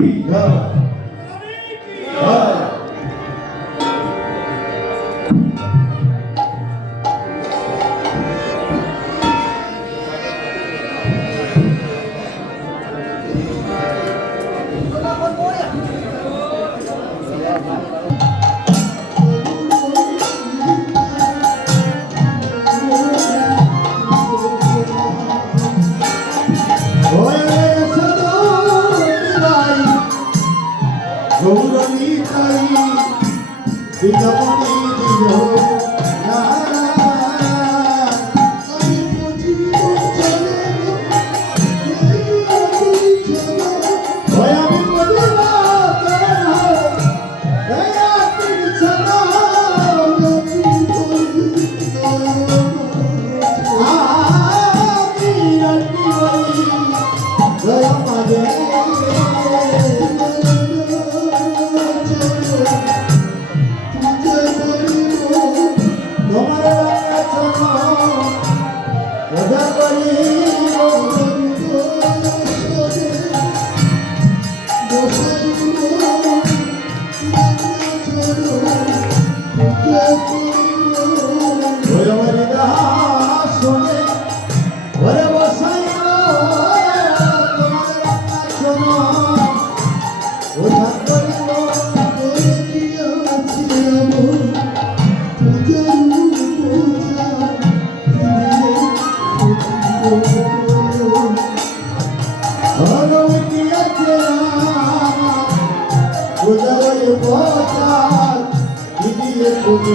Amém. Amém. তুমি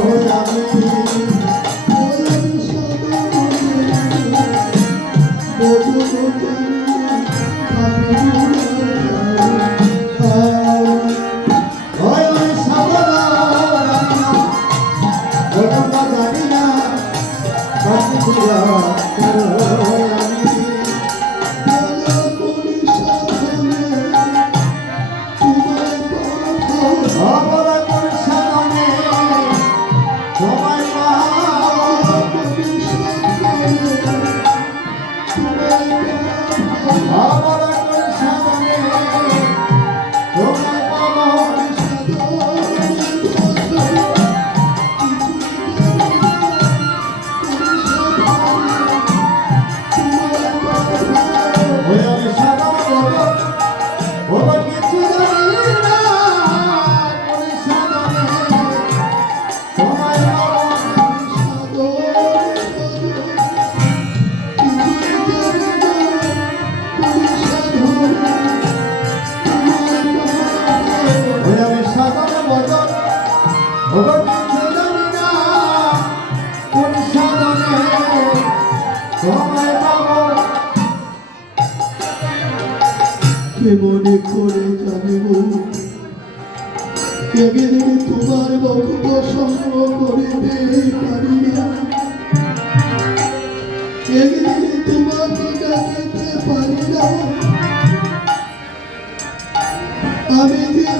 দেবী তোমার বক্ত সংগ্রহ করিতে পারি না। দেবী তোমার জানিতে পারি না। আমি যে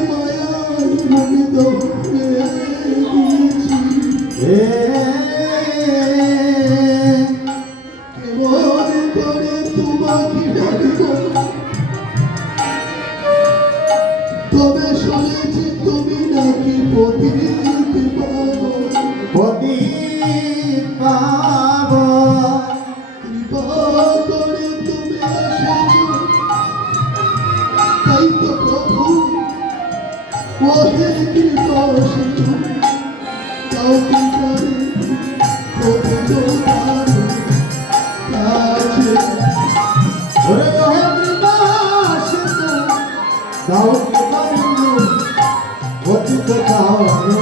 চাও কত চাও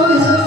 Oh,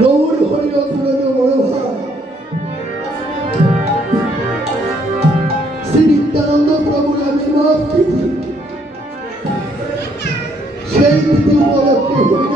গৌর হরিও তুলজ মনোভাব শ্রী নিত্যানন্দ প্রভুর আবির্ভাব তিথি সেই তিথি উপলক্ষে হরিও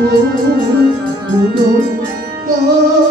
Oh, mundo, mundo.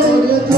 Gloria a.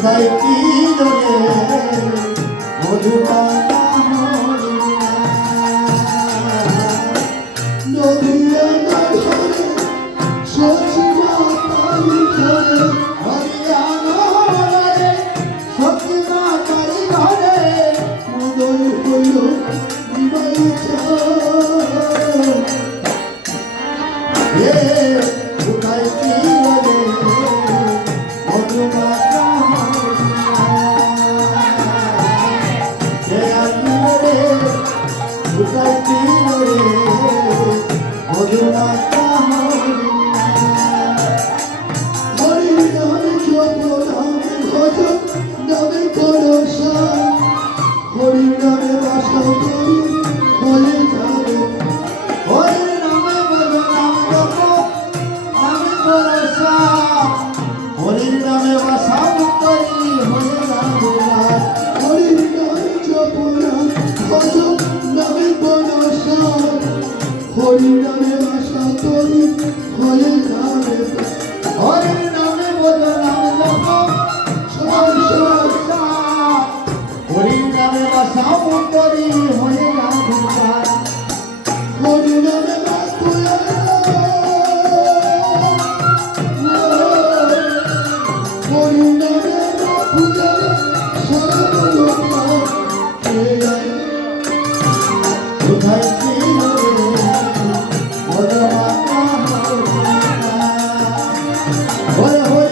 Thank you. Hola, hola.